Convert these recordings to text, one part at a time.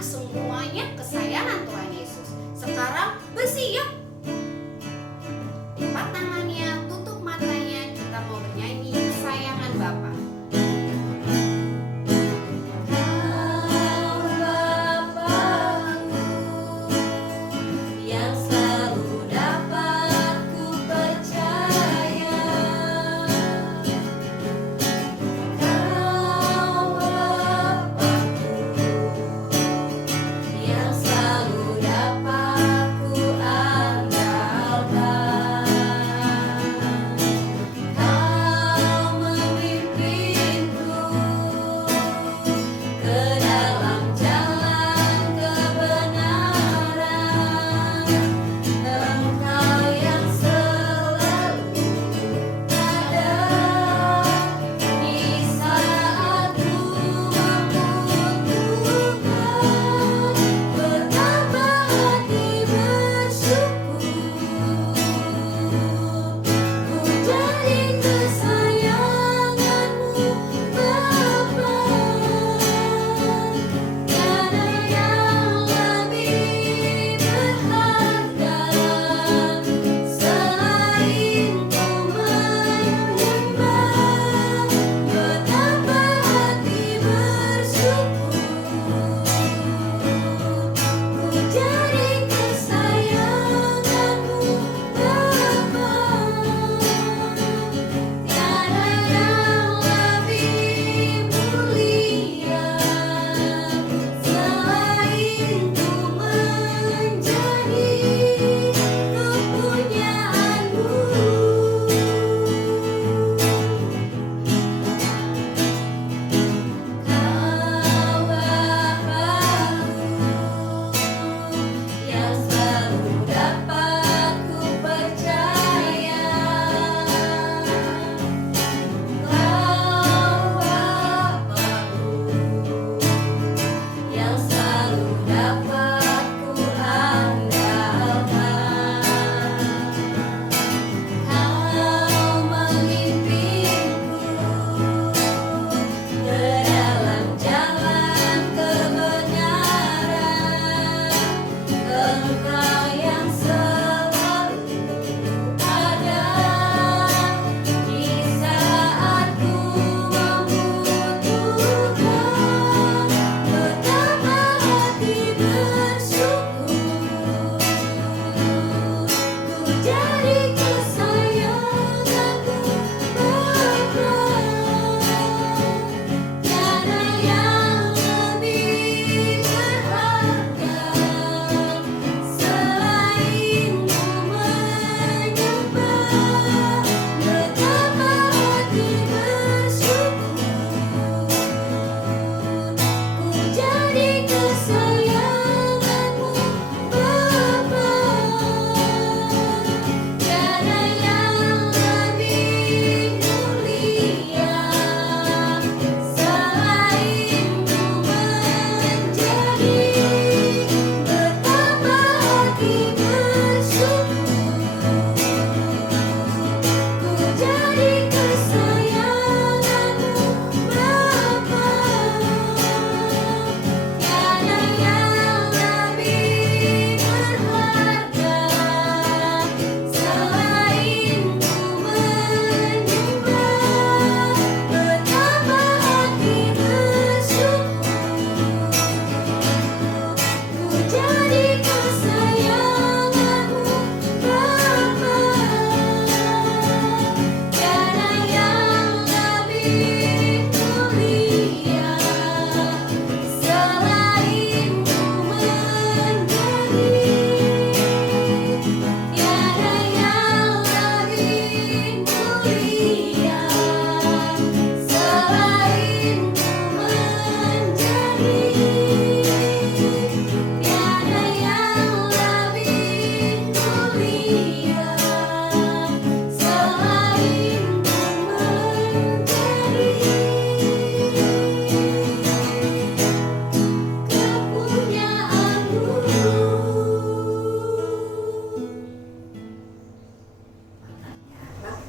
anak-anak semuanya kesayangan Tuhan Yesus. Sekarang bersiap. Lipat tangannya, tutup matanya, kita mau bernyanyi kesayangan Bapa.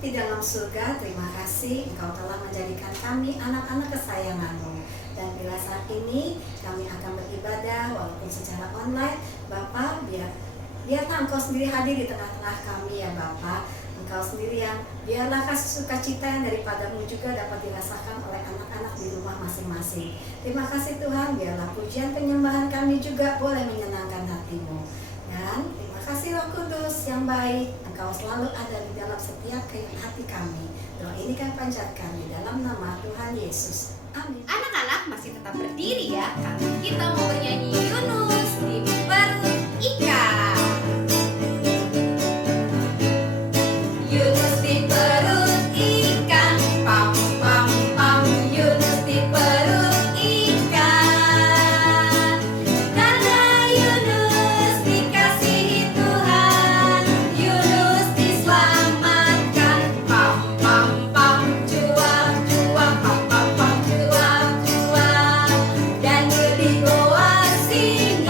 Di dalam surga, terima kasih Engkau telah menjadikan kami anak-anak kesayangan-Mu. Dan bila saat ini kami akan beribadah walaupun secara online, Bapa, biarlah Engkau sendiri hadir di tengah-tengah kami ya Bapa. Engkau sendiri yang biarlah kasih sukacita yang daripadamu juga dapat dirasakan oleh anak-anak di rumah masing-masing. Terima kasih Tuhan, biarlah pujian penyembahan kami juga boleh menyenangkan hatimu. Dan terima kasih Roh Kudus yang baik, Engkau selalu ada di dalam setiap hati kami. Doa ini kami panjatkan di dalam nama Tuhan Yesus. Amin. Anak-anak masih tetap berdiri ya, karena kita mau bernyanyi Yunus di perut ikan. Yunus di perut ikan, pam pam pam. Yunus di perut ikan. Karena Yunus dikasihi Tuhan, Yunus diselamatkan. Pam pam pam, cuap cuap, pam pam pam, cuap cuap. Dan dibawa singa.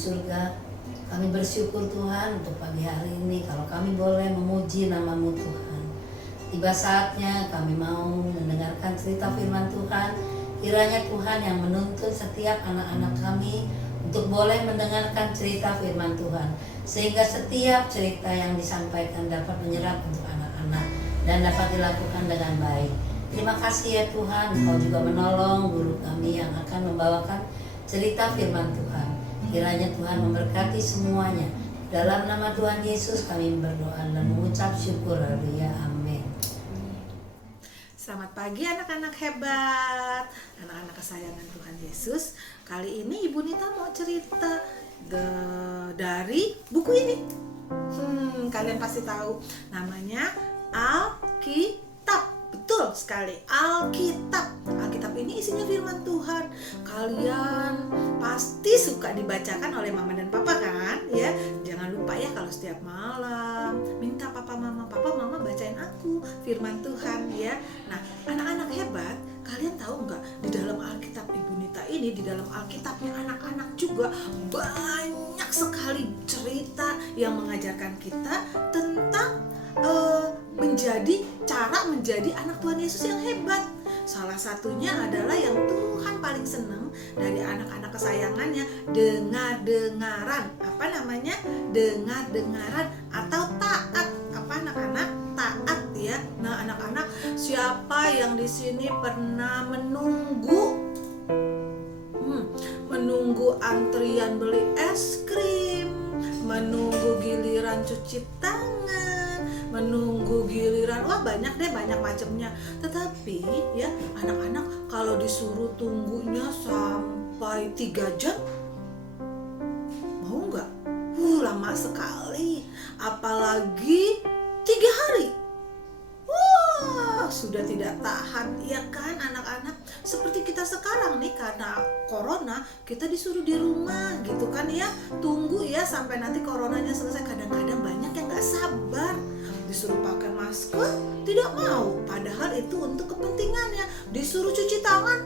surga, kami bersyukur Tuhan untuk pagi hari ini kalau kami boleh memuji nama-Mu Tuhan. Tiba saatnya kami mau mendengarkan cerita firman Tuhan. Kiranya Tuhan yang menuntun setiap anak-anak kami untuk boleh mendengarkan cerita firman Tuhan, sehingga setiap cerita yang disampaikan dapat menyerap untuk anak-anak dan dapat dilakukan dengan baik. Terima kasih ya Tuhan, Engkau juga menolong guru kami yang akan membawakan cerita firman Tuhan. Kiranya Tuhan memberkati semuanya. Dalam nama Tuhan Yesus kami berdoa dan mengucap syukur. Haleluya, amin. Selamat pagi anak-anak hebat, anak-anak kesayangan Tuhan Yesus. Kali ini Ibu Nita mau cerita dari buku ini. Kalian pasti tahu namanya Alkitab. Betul sekali, Alkitab. Alkitab ini isinya firman Tuhan. Kalian pasti suka dibacakan oleh mama dan papa kan? Ya, jangan lupa ya kalau setiap malam minta papa mama bacain aku firman Tuhan ya. Nah, anak-anak hebat, kalian tahu nggak di dalam Alkitab Ibu Nita ini, di dalam Alkitabnya anak-anak juga banyak sekali cerita yang mengajarkan kita tentang cara menjadi anak Tuhan Yesus yang hebat. Salah satunya adalah yang Tuhan paling senang dari anak-anak kesayangannya, dengar-dengaran. Apa namanya? Dengar-dengaran atau taat. Apa anak-anak? Taat ya. Nah, anak-anak, siapa yang di sini pernah menunggu antrian beli es krim, menunggu giliran cuci tangan, menunggu giliran, wah banyak macamnya. Tetapi ya anak-anak, kalau disuruh tunggunya sampai 3 jam, mau nggak? Lama sekali. Apalagi 3 hari. Wah, sudah tidak tahan ya kan anak-anak. Seperti kita sekarang nih, karena corona kita disuruh di rumah gitu kan ya. Tunggu ya sampai nanti coronanya selesai. Kadang-kadang banyak yang nggak sabar, disuruh pakai masker tidak mau, padahal itu untuk kepentingannya. Disuruh cuci tangan,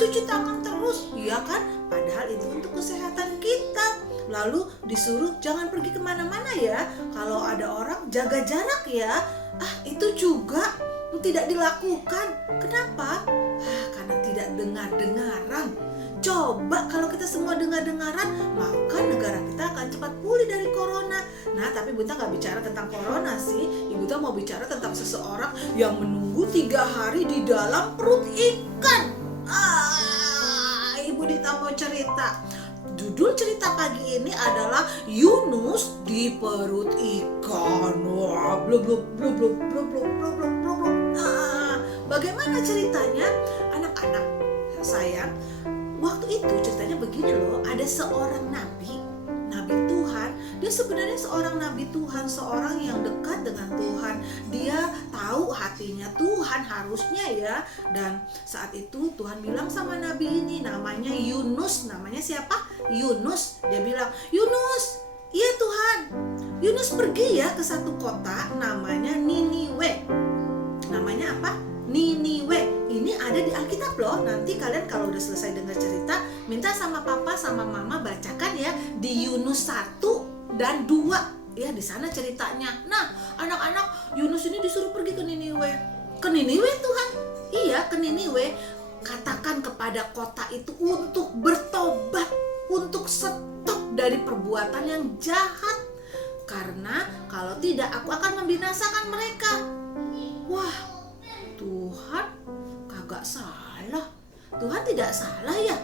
cuci tangan terus ya kan, padahal itu untuk kesehatan kita. Lalu disuruh jangan pergi kemana-mana ya, kalau ada orang jaga jarak ya, itu juga tidak dilakukan. Kenapa? Karena tidak dengar-dengaran. Coba kalau kita semua dengar-dengaran, maka negara kita akan cepat pulih dari corona. Nah, tapi Ibu Nita nggak bicara tentang corona sih. Ibu Nita mau bicara tentang seseorang yang menunggu 3 hari di dalam perut ikan. Ibu Nita mau cerita. Judul cerita pagi ini adalah Yunus di perut ikan. Wah, blub. Bagaimana ceritanya? Anak-anak sayang, waktu itu ceritanya begini loh. Ada seorang nabi Tuhan. Dia sebenarnya seorang nabi Tuhan, seorang yang dekat dengan Tuhan. Dia tahu hatinya Tuhan harusnya ya. Dan saat itu Tuhan bilang sama nabi ini, namanya Yunus. Namanya siapa? Yunus. Dia bilang, Yunus, iya Tuhan, Yunus pergi ya ke satu kota namanya Niniwe. Namanya apa? Niniwe. Ini ada di Alkitab loh. Nanti kalian kalau udah selesai dengar cerita, minta sama papa sama mama bacakan ya di Yunus 1 dan 2 ya, di sana ceritanya. Nah, anak-anak, Yunus ini disuruh pergi ke Niniwe. Ke Niniwe Tuhan? Iya, ke Niniwe. Katakan kepada kota itu untuk bertobat, untuk stop dari perbuatan yang jahat. Karena kalau tidak aku akan membinasakan mereka. Wah, Tuhan kagak salah. Tuhan tidak salah ya.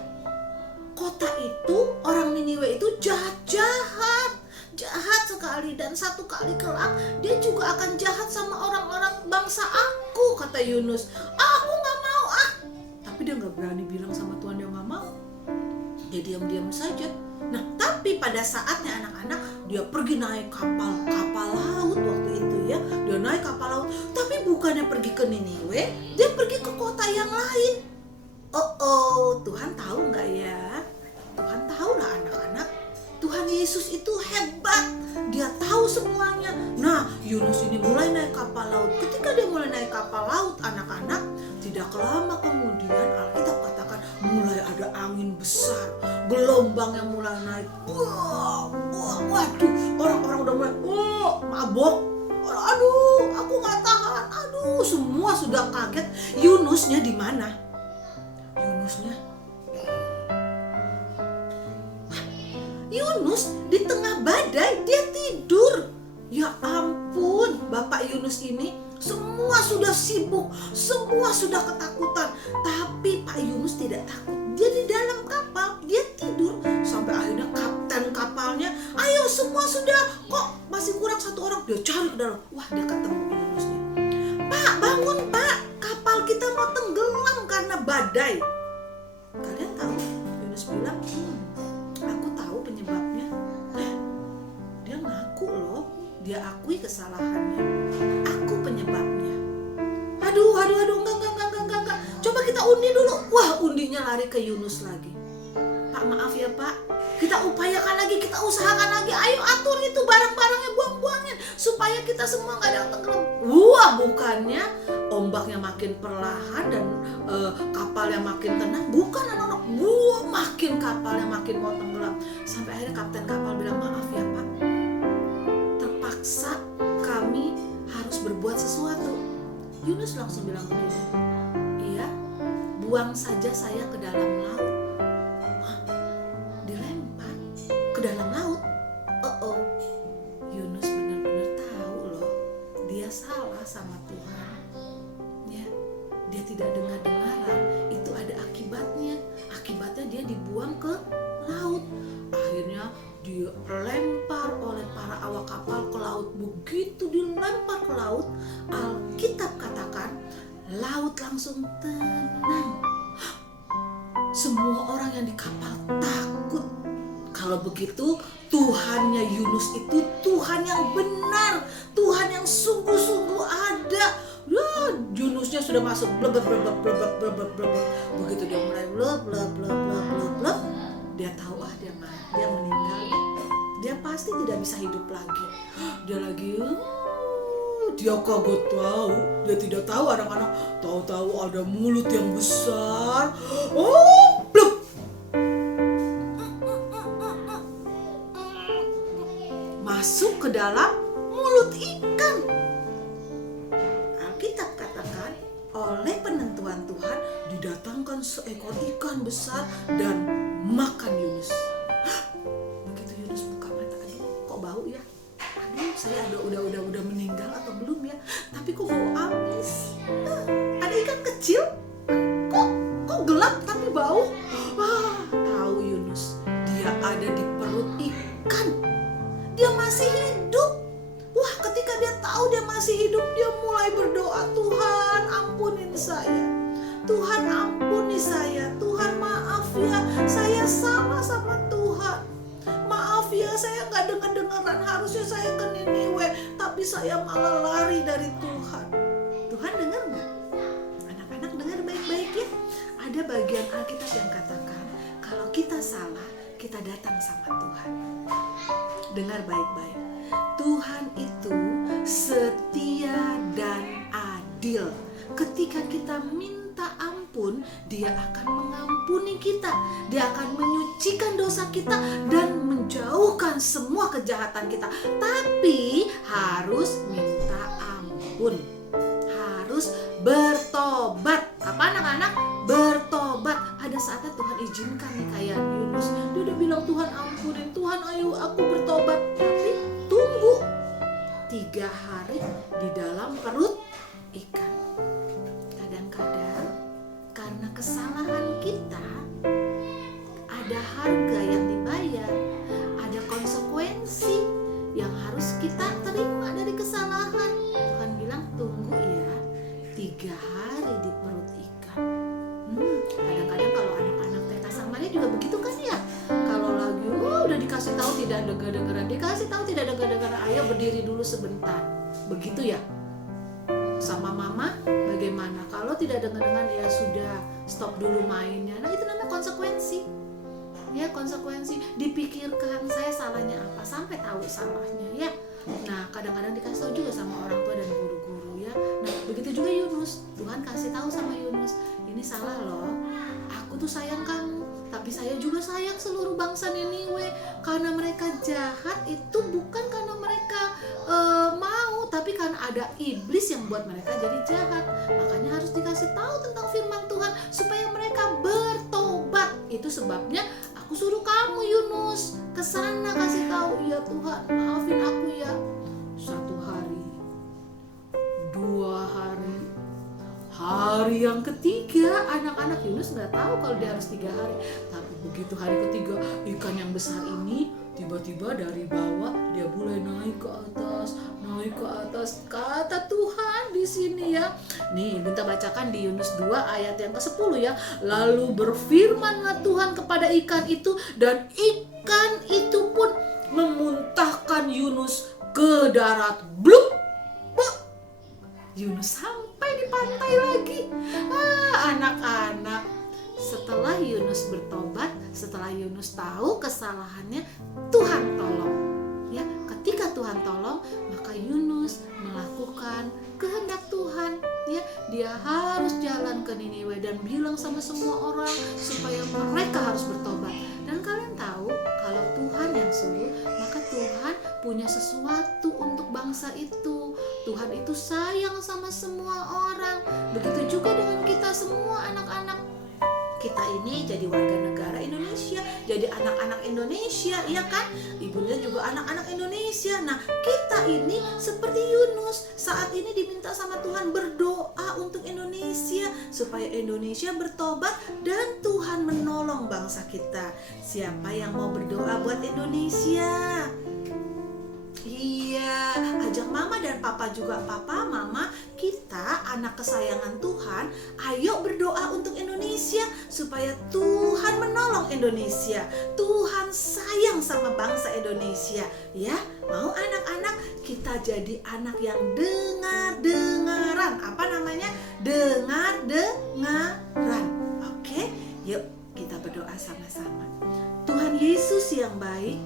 Kota itu, orang Niniwe itu jahat sekali. Dan satu kali kelak dia juga akan jahat sama orang-orang bangsa aku, kata Yunus. Aku gak mau Tapi dia gak berani bilang sama Tuhan dia gak mau. Dia diam-diam saja. Nah, tapi pada saatnya anak-anak, dia pergi naik kapal laut waktu itu ya. Dia naik kapal laut, tapi bukannya pergi ke Niniwe, dia pergi ke kota yang lain. Tuhan tahu nggak ya? Tuhan tahu lah anak-anak. Tuhan Yesus itu hebat. Dia tahu semuanya. Nah, Yunus ini mulai naik kapal laut. Ketika dia mulai naik kapal laut, anak-anak, tidak lama kemudian Alkitab katakan mulai ada angin besar, gelombang yang mulai naik. Waduh, orang-orang udah mulai mabok. Aduh, aku nggak tahan. Aduh, semua sudah kaget. Yunusnya di mana? Yunus di tengah badai dia tidur. Ya ampun, Bapak Yunus ini semua sudah sibuk, semua sudah ketakutan. Tapi Pak Yunus tidak takut. Dia di dalam kapal, dia tidur. Sampai akhirnya kapten kapalnya, ayo semua sudah, kok masih kurang satu orang. Dia cari ke dalam. Wah, dia ketemu Yunusnya. Pak, bangun Pak, kapal kita mau tenggelam karena badai. Kalian tahu? Yunus bilang, aku tahu penyebabnya. Dia ngaku loh, dia akui kesalahannya. Aku penyebabnya. Aduh, enggak. Coba kita undi dulu. Wah, undinya lari ke Yunus lagi. Pak, maaf ya Pak, kita upayakan lagi, kita usahakan lagi. Ayo atur itu barang-barangnya, buang-buangin supaya kita semua nggak ada yang tenggelam. Wah, bukannya ombaknya makin perlahan dan kapalnya makin tenang. Bukan anak-anak, makin kapalnya makin mau tenggelam. Sampai akhirnya kapten kapal bilang, maaf ya Pak, terpaksa kami harus berbuat sesuatu. Yunus langsung bilang begini, iya, buang saja saya ke dalam laut. Dilempar ke dalam laut. Yunus benar-benar tahu loh, dia salah sama Tuhan. Ya, dia tidak dengar-dengaran. Itu ada akibatnya. Akibatnya dia dibuang ke laut. Akhirnya dilempar oleh para awak kapal ke laut. Begitu dilempar ke laut, Alkitab katakan laut langsung tenang. Semua orang yang di kapal takut. Kalau begitu, Tuhannya Yunus itu Tuhan yang benar, Tuhan yang sungguh-sungguh ada. Yunusnya sudah masuk bleb. Begitu dia mulai bleb, dia tahu dia meninggal. Dia pasti tidak bisa hidup lagi. Dia kagak tahu, dia tidak tahu anak-anak. Tahu-tahu ada mulut yang besar. Blub. Masuk ke dalam mulut ikan. Alkitab katakan oleh penentuan Tuhan didatangkan seekor ikan besar dan makan Yunus. Begitu Yunus buka mata, aduh kok bau ya? Aduh, saya udah meninggal atau belum ya? Tapi kok bau amis? Ada ikan kecil? Kok gelap tapi bau? Tahu Yunus, dia ada di perut ikan. Dia masih hidup. Wah, ketika dia tahu dia masih hidup, dia mulai berdoa, Tuhan ampunin saya. Tuhan ampuni saya. Tuhan maaf ya, saya salah sama Tuhan. Maaf ya, saya gak dengar-dengaran. Harusnya saya ke Niniwe, tapi saya malah lari dari Tuhan. Tuhan dengar gak? Anak-anak dengar baik-baik ya. Ada bagian Alkitab yang katakan, kalau kita salah, kita datang sama Tuhan. Dengar baik-baik. Tuhan itu setia dan adil. Ketika kita minta ampun, Dia akan mengampuni kita. Dia akan menyucikan dosa kita dan menjauhkan semua kejahatan kita. Tapi harus minta ampun. Harus bertobat. Apa anak-anak? Bertobat. Ada saatnya Tuhan izinkan nih kayak Yunus. Dia udah bilang, Tuhan ampunin, Tuhan ayo aku bertobat. Tapi tunggu 3 hari di dalam perut ikan. Kadang-kadang karena kesalahan kita, ada harga yang dibayar, ada konsekuensi yang harus kita terima dari kesalahan. Tuhan bilang tunggu ya 3 hari di perut ikan. Kadang-kadang kalau anak-anak TK Samaria juga begitu kan ya. Kalau lagi udah dikasih tahu tidak dengar-dengaran, ayo berdiri dulu sebentar. Begitu ya. Sama mama bagaimana? Kalau tidak dengar-dengar ya sudah, stop dulu mainnya. Nah, itu namanya konsekuensi. Ya, konsekuensi. Dipikirkan saya salahnya apa sampai tahu salahnya ya. Nah, kadang-kadang dikasih tahu juga sama orang tua dan guru-guru ya. Nah, begitu juga Yunus. Tuhan kasih tahu sama Yunus, ini salah loh. Aku tuh sayang kamu, tapi saya juga sayang seluruh bangsa Niniwe. Karena mereka jahat itu bukan karena mereka mau, tapi karena ada iblis yang buat mereka jadi jahat. Makanya harus dikasih tahu tentang firman Tuhan supaya mereka bertobat. Itu sebabnya aku suruh kamu Yunus ke sana kasih tahu, ya Tuhan maafin aku ya. 1 hari, 2 hari, hari yang ketiga anak-anak Yunus nggak tahu kalau dia harus 3 hari. Tapi begitu hari ketiga, ikan yang besar ini tiba-tiba dari bawah dia mulai naik ke atas, naik ke atas. Kata Tuhan di sini ya. Nih, Bunda bacakan di Yunus 2 ayat yang ke-10 ya. Lalu berfirmanlah Tuhan kepada ikan itu, dan ikan itu pun memuntahkan Yunus ke darat. Bluk! Yunus sampai di pantai lagi. Anak-anak, setelah Yunus bertobat, setelah Yunus tahu kesalahannya, Tuhan tolong. Ya, ketika Tuhan tolong, maka Yunus melakukan kehendak Tuhan. Ya, dia harus jalan ke Niniwe dan bilang sama semua orang supaya mereka harus bertobat. Dan kalian tahu, kalau Tuhan yang suruh, maka Tuhan punya sesuatu untuk bangsa itu. Tuhan itu sayang sama semua orang. Begitu juga dengan kita semua anak-anak. Kita ini jadi warga negara Indonesia, jadi anak-anak Indonesia, ya kan? Ibunya juga anak-anak Indonesia. Nah, kita ini seperti Yunus, saat ini diminta sama Tuhan berdoa untuk Indonesia supaya Indonesia bertobat dan Tuhan menolong bangsa kita. Siapa yang mau berdoa buat Indonesia? Iya, ajak mama dan papa juga. Papa, mama, kita anak kesayangan Tuhan, ayo berdoa untuk Indonesia supaya Tuhan menolong Indonesia. Tuhan sayang sama bangsa Indonesia. Ya, mau anak-anak kita jadi anak yang dengar-dengaran. Apa namanya? Dengar-dengaran. Oke, yuk kita berdoa sama-sama. Tuhan Yesus yang baik,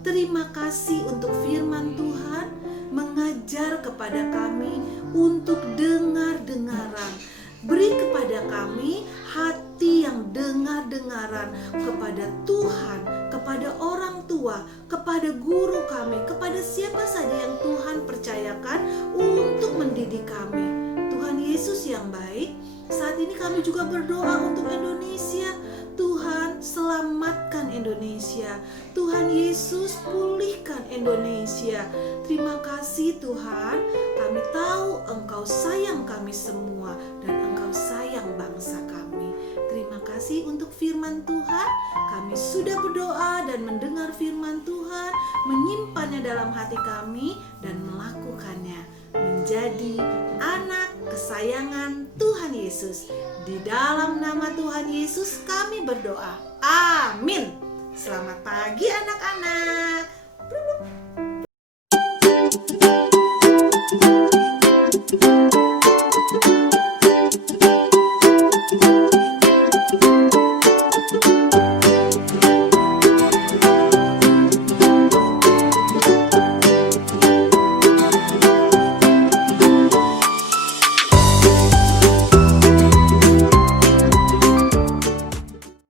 terima kasih untuk firman Tuhan mengajar kepada kami untuk dengar-dengaran. Beri kepada kami hati yang dengar-dengaran kepada Tuhan, kepada orang tua, kepada guru kami, kepada siapa saja yang Tuhan percayakan untuk mendidik kami. Tuhan Yesus yang baik, saat ini kami juga berdoa untuk Indonesia. Tuhan, selamatkan Indonesia. Tuhan Yesus, pulihkan Indonesia. Terima kasih Tuhan. Kami tahu Engkau sayang kami semua dan Engkau sayang bangsa kami. Terima kasih untuk firman Tuhan. Kami sudah berdoa dan mendengar firman Tuhan, menyimpannya dalam hati kami dan melakukannya. Menjadi anak kesayangan Tuhan Yesus. Di dalam nama Tuhan Yesus kami berdoa. Amin. Selamat pagi anak-anak.